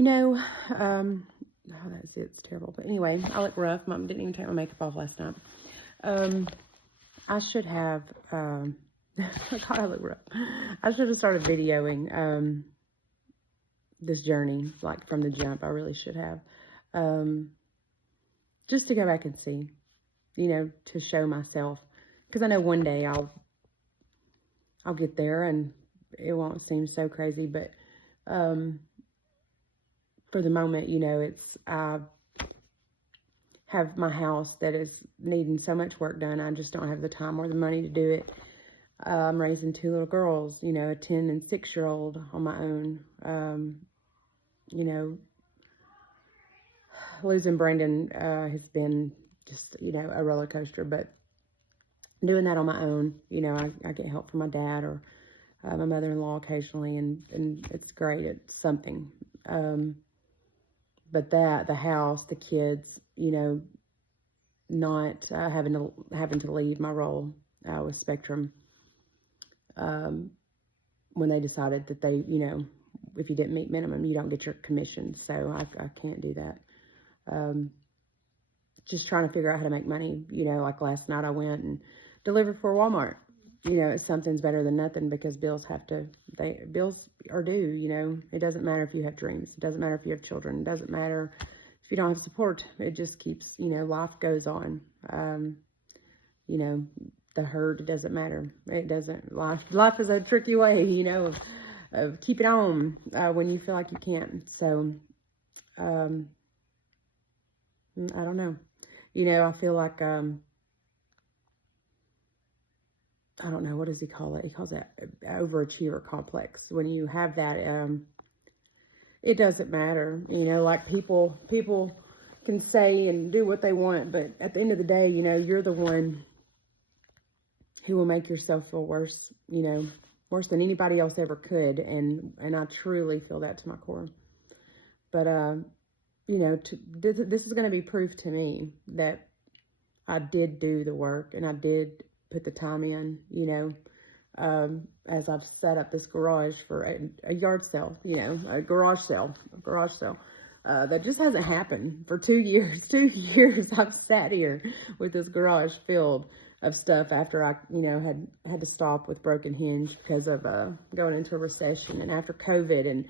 Oh, that's it. It's terrible. But anyway, I look rough. Mom didn't even take my makeup off last night. I should have, God, I look rough. I should have started videoing, this journey, like from the jump. I really should have. Just to go back and see, to show myself. Because I know one day I'll get there and it won't seem so crazy, but, for the moment, I have my house that is needing so much work done. I just don't have the time or the money to do it. I'm raising 2 little girls, a 10 and 6-year-old on my own. Losing Brandon has been just, a roller coaster, but doing that on my own, I get help from my dad or my mother-in-law occasionally, and it's great. It's something. But the house, the kids, not having to leave my role with Spectrum when they decided that they, if you didn't meet minimum, you don't get your commission. So I can't do that. Just trying to figure out how to make money. Like last night I went and delivered for Walmart. Something's better than nothing because bills are due. It doesn't matter if you have dreams. It doesn't matter if you have children. It doesn't matter if you don't have support. It just keeps, life goes on. The herd, it doesn't matter. It doesn't. Life is a tricky way, of keeping on when you feel like you can't. So, I don't know. I feel like, I don't know, what does he call it? He calls it overachiever complex. When you have that, it doesn't matter. Like people can say and do what they want, but at the end of the day, you're the one who will make yourself feel worse, worse than anybody else ever could. And I truly feel that to my core. But, this is going to be proof to me that I did do the work and I did put the time in, as I've set up this garage for a yard sale, a garage sale, that just hasn't happened for 2 years. 2 years I've sat here with this garage filled of stuff after I, had to stop with broken hinge because of going into a recession and after COVID and,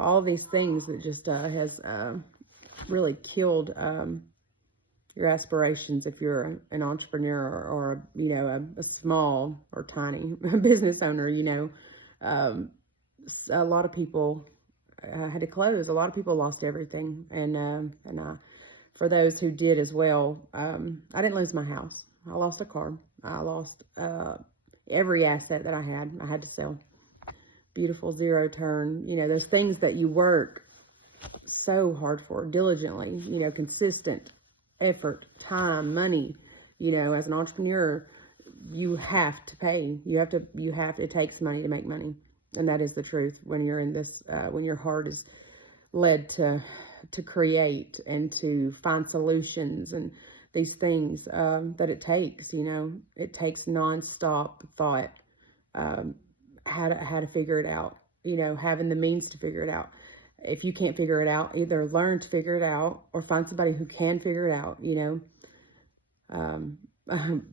all these things that just has really killed your aspirations if you're an entrepreneur or a small or tiny business owner. A lot of people had to close. A lot of people lost everything, and for those who did as well, I didn't lose my house. I lost a car. I lost every asset that I had to sell. Beautiful zero turn, those things that you work so hard for, diligently, consistent effort, time, money, as an entrepreneur, you have to pay. It takes money to make money. And that is the truth when you're in this, when your heart is led to create and to find solutions and these things, that it takes, it takes nonstop thought, how to figure it out, having the means to figure it out. If you can't figure it out, either learn to figure it out or find somebody who can figure it out,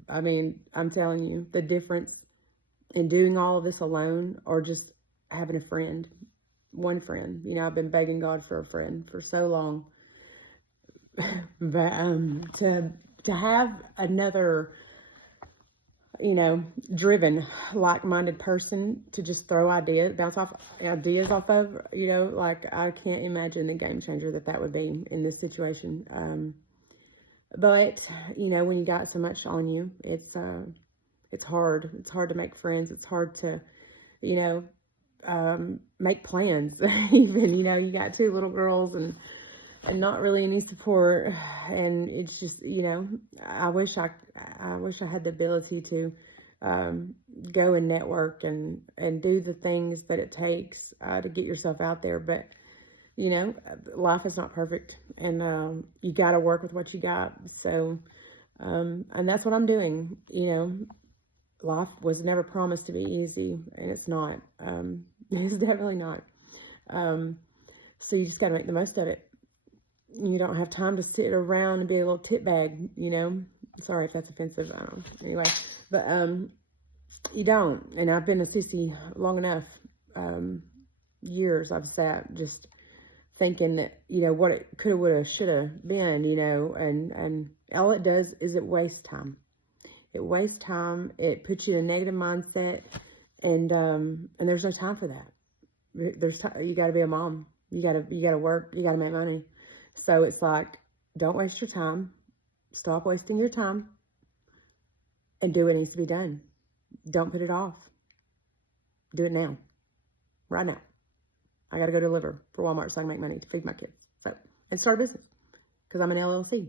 I mean, I'm telling you, the difference in doing all of this alone or just having a friend, one friend. I've been begging God for a friend for so long. But to have another, driven, like-minded person to just bounce off ideas off of, like I can't imagine the game changer that would be in this situation. But, when you got so much on you, it's hard. It's hard to make friends. It's hard to, make plans. Even, you got 2 little girls and not really any support. And it's just, I wish I had the ability to go and network and do the things that it takes to get yourself out there. But, life is not perfect, and you got to work with what you got. So, and that's what I'm doing. Life was never promised to be easy, and it's not. It's definitely not. So you just got to make the most of it. You don't have time to sit around and be a little tit bag, you know. Sorry if that's offensive. I don't know. Anyway, but you don't. And I've been a sissy long enough. Years I've sat just thinking that, you know, what it coulda, woulda, shoulda been, you know, and all it does is it wastes time. It wastes time. It puts you in a negative mindset, and there's no time for that. You got to be a mom. You gotta work. You gotta make money. So it's like, don't waste your time. Stop wasting your time, and do what needs to be done. Don't put it off. Do it now, right now. I got to go deliver for Walmart so I can make money to feed my kids. So, and start a business because I'm an LLC.